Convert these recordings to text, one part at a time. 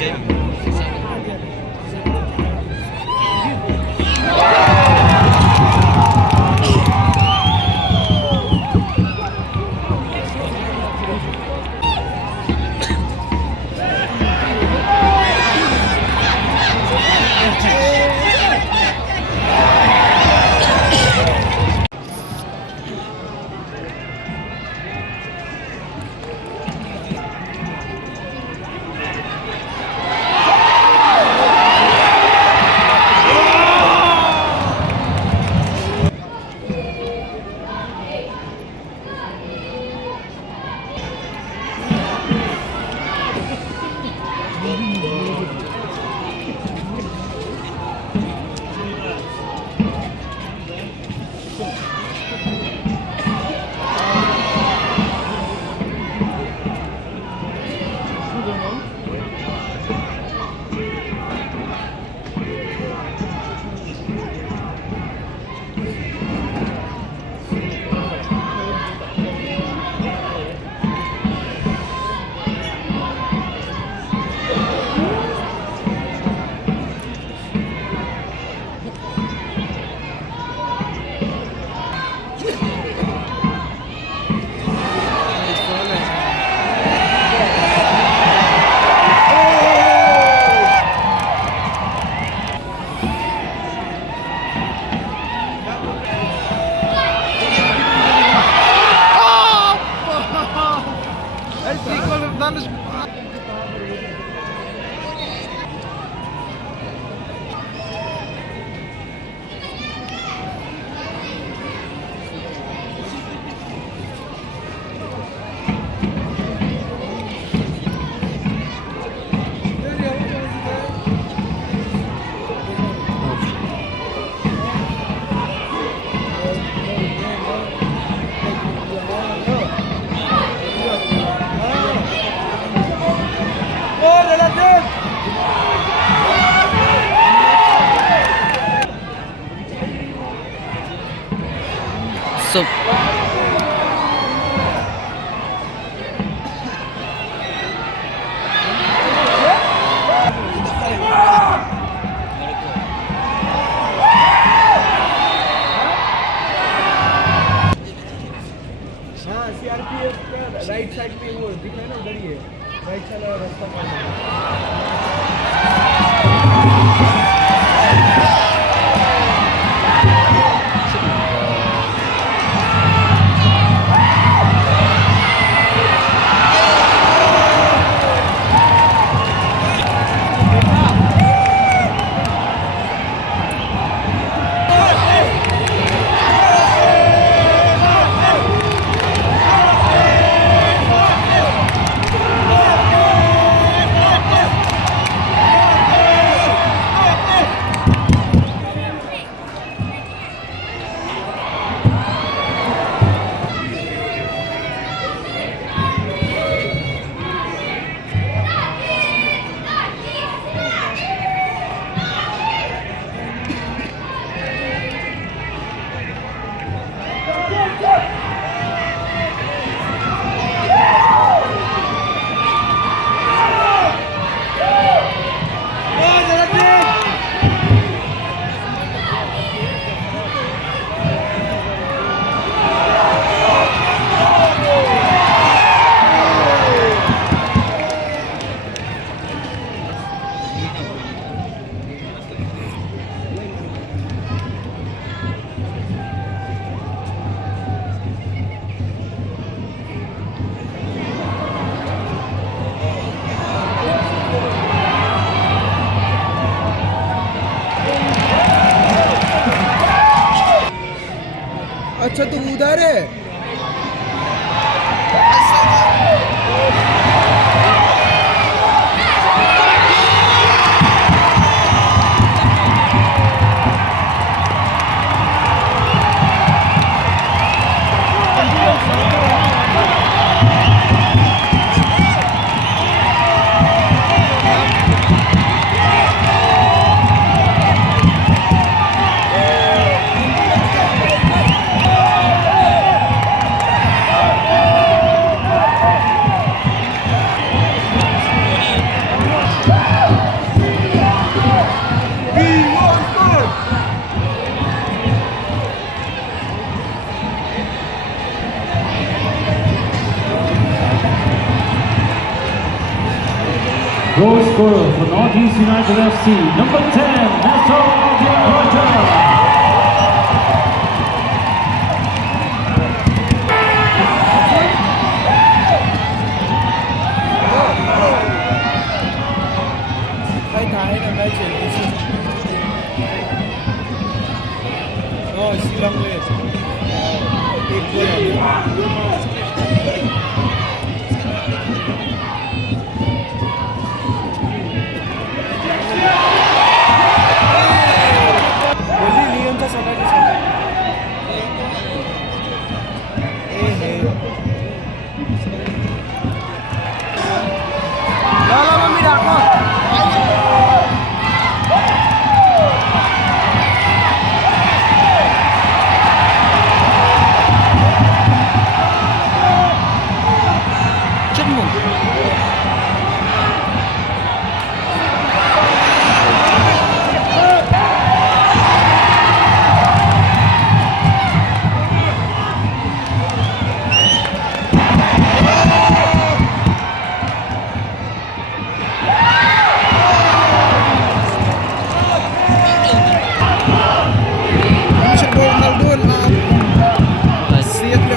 So right side पे वो दिखा ना उधर ही है राइट साइड रास्ता अच्छा तू उधर है Goal scorer for Northeast United FC, number 10, Nestor Roger. Khai Thái là đây chuyển đi xin. Rồi, xin lắng nghe. Tìm cơ là William का सटा के सटा. Lala mami rakho. Chất mùng. Masuk gol Ronaldo. Siap le.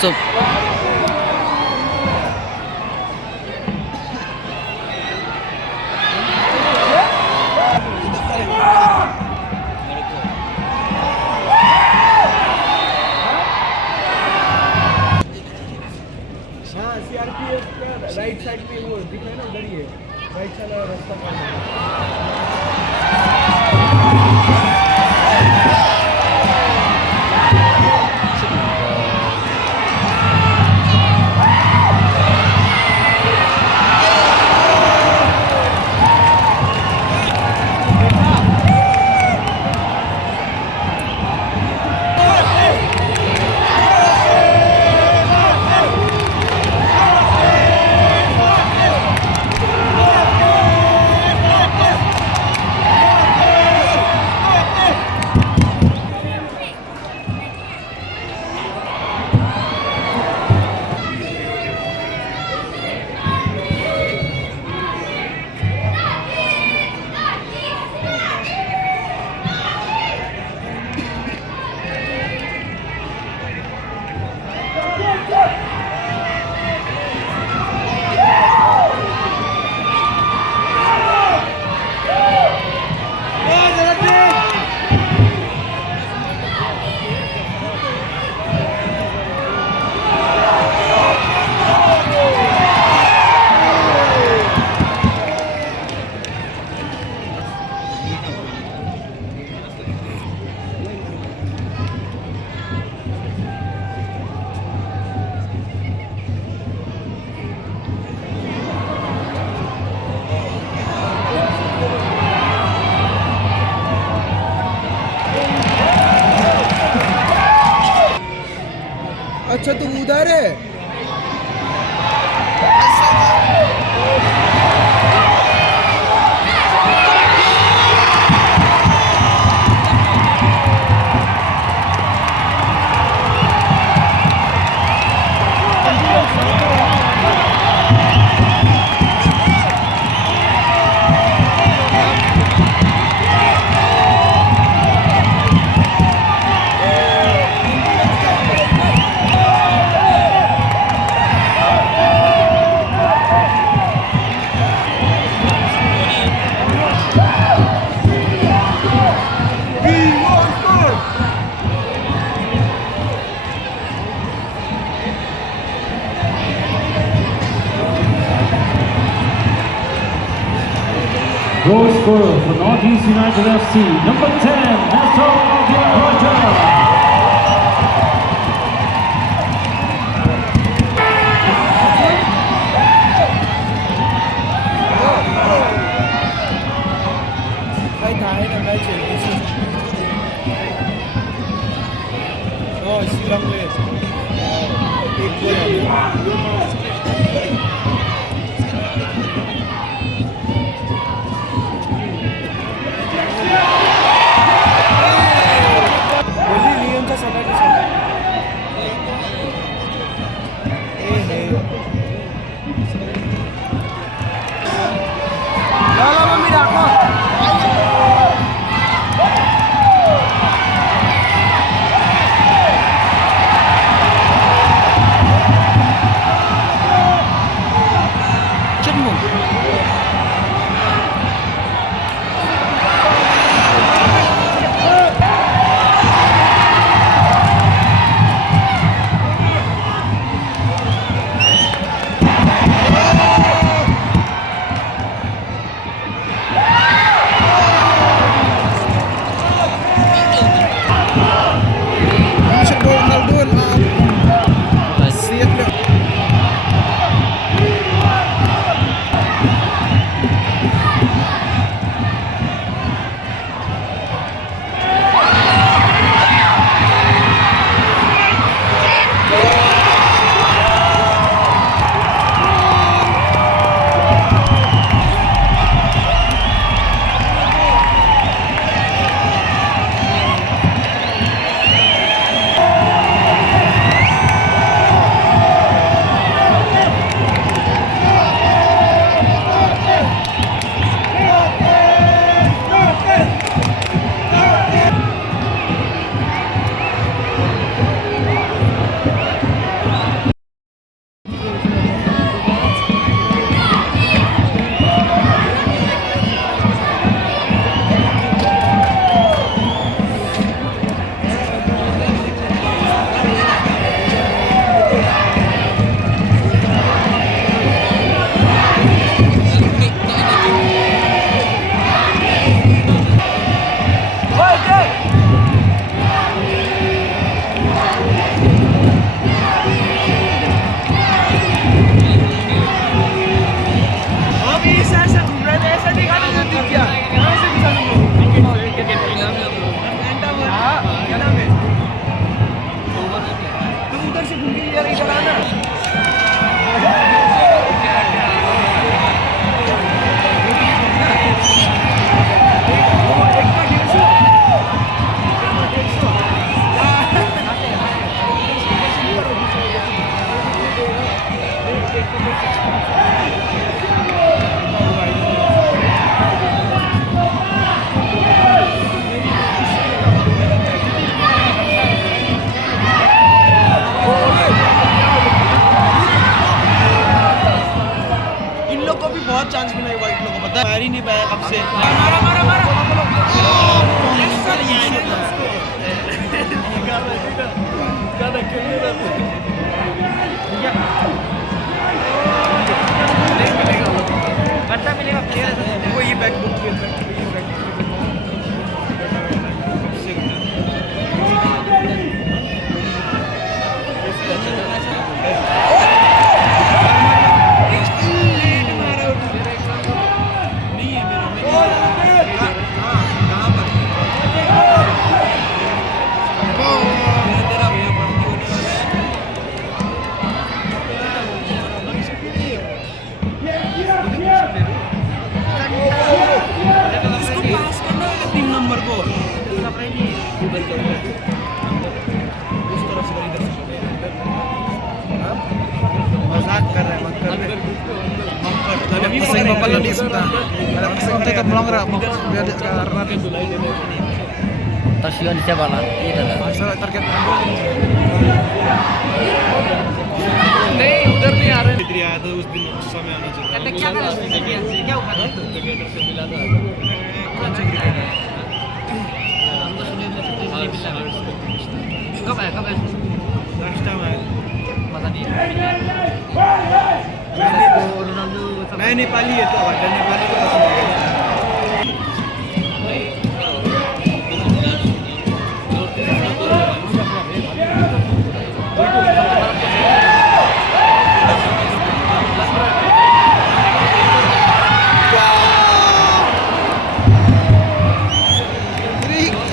Sụp. हाँ CRPF का right side पे वो दिख रहा है ना उधर ही है राइट साइड वाला रास्ता पर Goal scorer for Northeast United FC, number 10, Nestor Roger. Hai Thái là hai chuyển đi xin. Rồi, xin lỗi người. एक गोल Williamचा सटाचा सटा. Lala mami ako. chất mục chance भी नहीं व्हाइट लोगों को पता पैर ही नहीं पाया कब से मारा मारा मारा करता मिलेगा प्लेयर वो ये back book pala di Santa. Ada pasang itu pulang gerak mau biar karena Terus yun siya bala. Ito na. asal target नहीं उधर नहीं आ रहे इधर आया था उस दिन उस समय आना चाहिए कहते क्या करा उसने क्या उखाड़ा क्रिकेटर से मिला था अच्छा क्रिकेटर हम तो सुने थे कि ये मिला कब आया लास्ट टाइम आया पता नहीं रोनाल्डो मैं नेपाली है तो नेपाली को पसंद है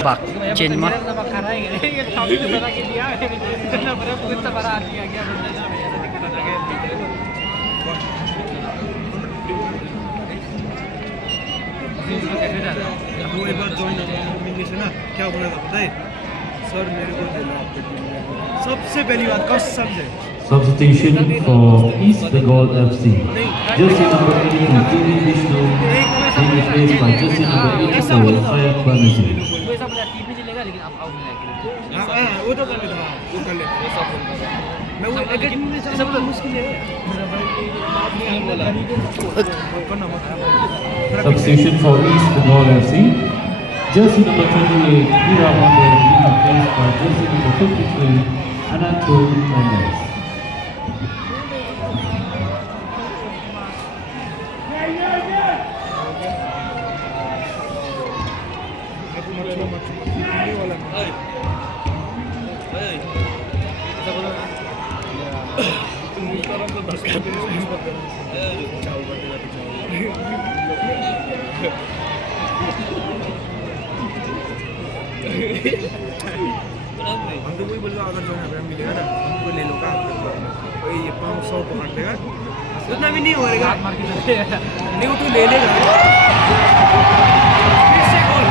Bak. Change mo. sama kara है ये काफी तो बना के दिया इतना बड़ा कितना बड़ा आदमी आ गया रोनाल्डो में ऐसा दिखा रहा है वो एक बार जॉइन मिलने से ना क्या बोला था पता है सर मेरे को दे लो आपके टीम में सबसे पहली बात कसम से Substitution for East Bengal FC. Jersey number 82, Jimmy Vishnu, being replaced by jersey number 84, Fayed Banerjee. वो ऐसा बोला टीम में चलेगा लेकिन आप आउट नहीं आएंगे हाँ वो तो कर लेता हाँ वो कर लेता मैं वो एकेडमी में चलना बहुत मुश्किल है मेरा भाई बात नहीं बोला Substitution for East Bengal FC. Jersey number 28, Hira Wonder, being replaced by jersey number 53, Ananto Mendes. हम तो वही बोलेगा अगर जो है मिलेगा ना हमको ले लो का कोई ये 500 पकड़ लेगा उतना भी नहीं होएगा नहीं वो तो ले लेगा फिर से गोल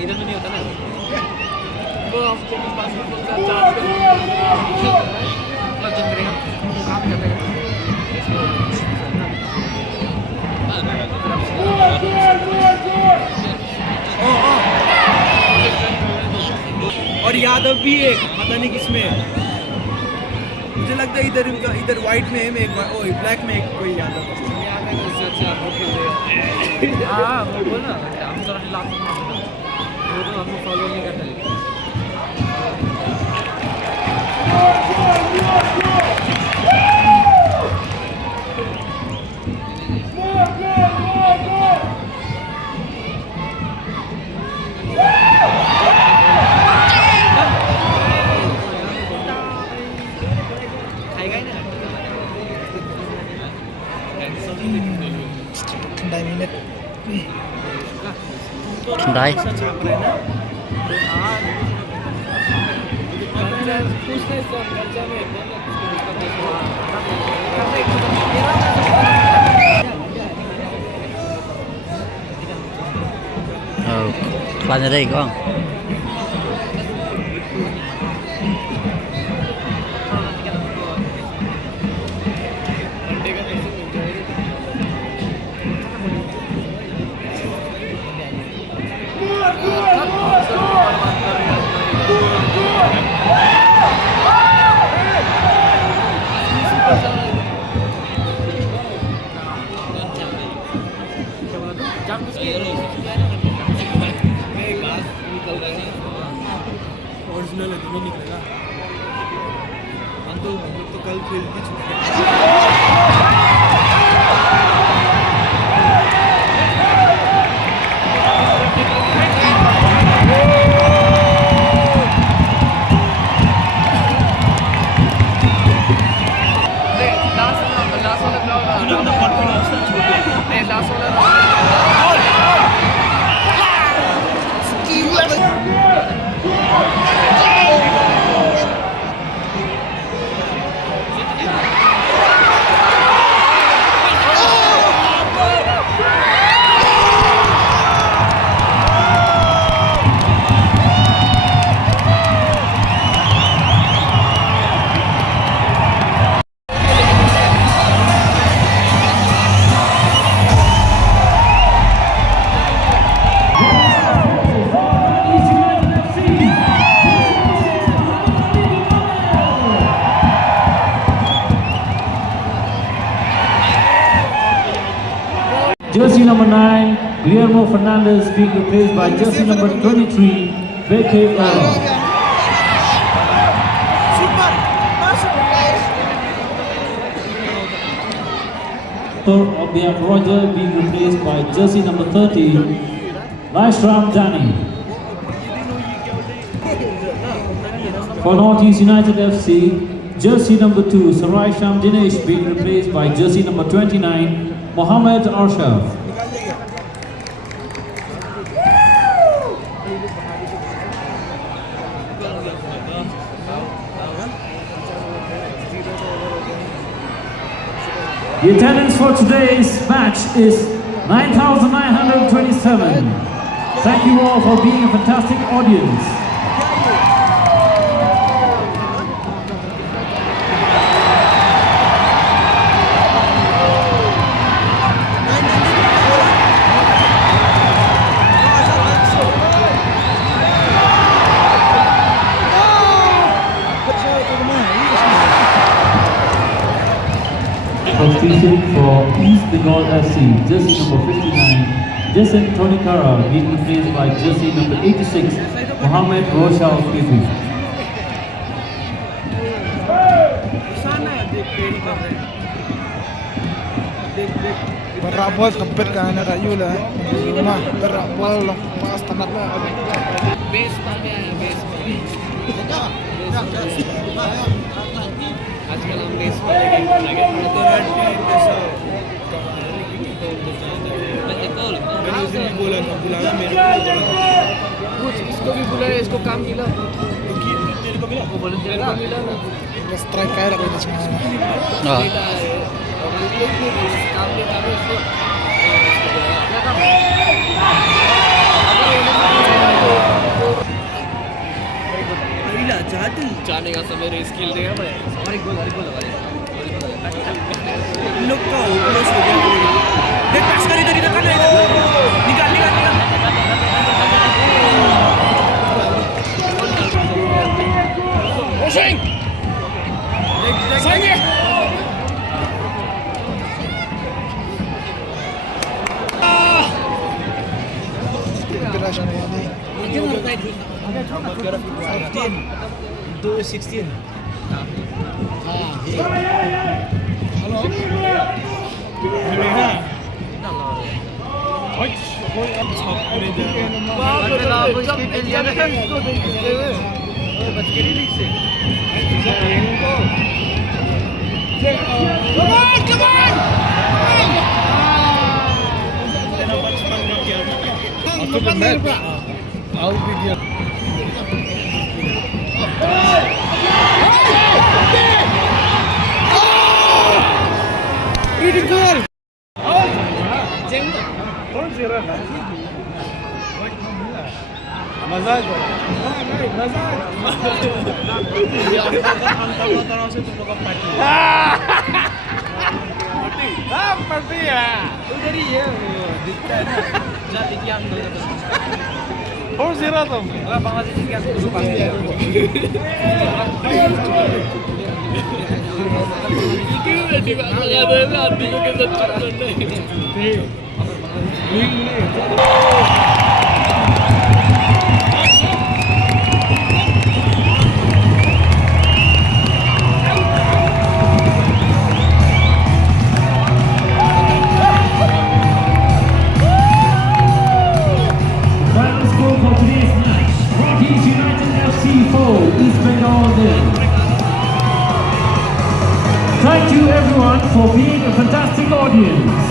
इधर तो नहीं होता ना वो आपको पास में चार्ज करेगा काम और यादव भी एक पता नहीं किसमें है मुझे लगता है इधर व्हाइट में है एक ब्लैक में एक कोई यादव हाँ वो बोला हम तो लास्ट में वो तो हमको फॉलो नहीं करते खाएगा ही ना ठंडा minute Sundai. Plan ở đây có không? निकल रहे हैं ओरिजिनल है तो नहीं निकलेगा हम तो कल खेल की छुट्टी Jersey number 9, Guillermo Fernandez being replaced by jersey number 23, Beke Oro. On behalf of Roger being replaced by jersey number 30, Laishram Dani. For Northeast United FC, jersey number 2, Sarai Sham Dinesh being replaced by jersey number 29, Mohammed Arshaf. The attendance for today's match is 9,927. Thank you all for being a fantastic audience. Substitution for East Bengal FC, jersey number 59, Jason Tonikara being replaced by jersey number 86, Mohammed Roshal Kifi. Berabot kempit kan ada Yula. Rumah berabot pas tanah lah. baseball में आए baseball आजकल हम baseball game लगे तो मैंने उसे भी बोला था बुलाना मेरे को इसको भी बुलाया इसको काम मिला तेरे को मिला वो बोले तेरे को मिला ना Strike kayak apa ini semua. Ah. काम नहीं था उसको क्या काम जाने का समय रेस खेल देगा मैं हमारी गोल लगा दे लोग का क्लोज हो गया देख पास कर इधर इधर कर निकाल ओशिंग संगे Kira semua ni. 16 I'll be here. Reading goal. मजाक से तुम लोग पार्टी है उधर ही है दिखता है ना जाति की आंदोलन और जीरा तुम बांग्लादेश की आंदोलन पार्टी है क्यों रेडी बात लगा रहे हैं आदमी को कैसे चुप करना है audience,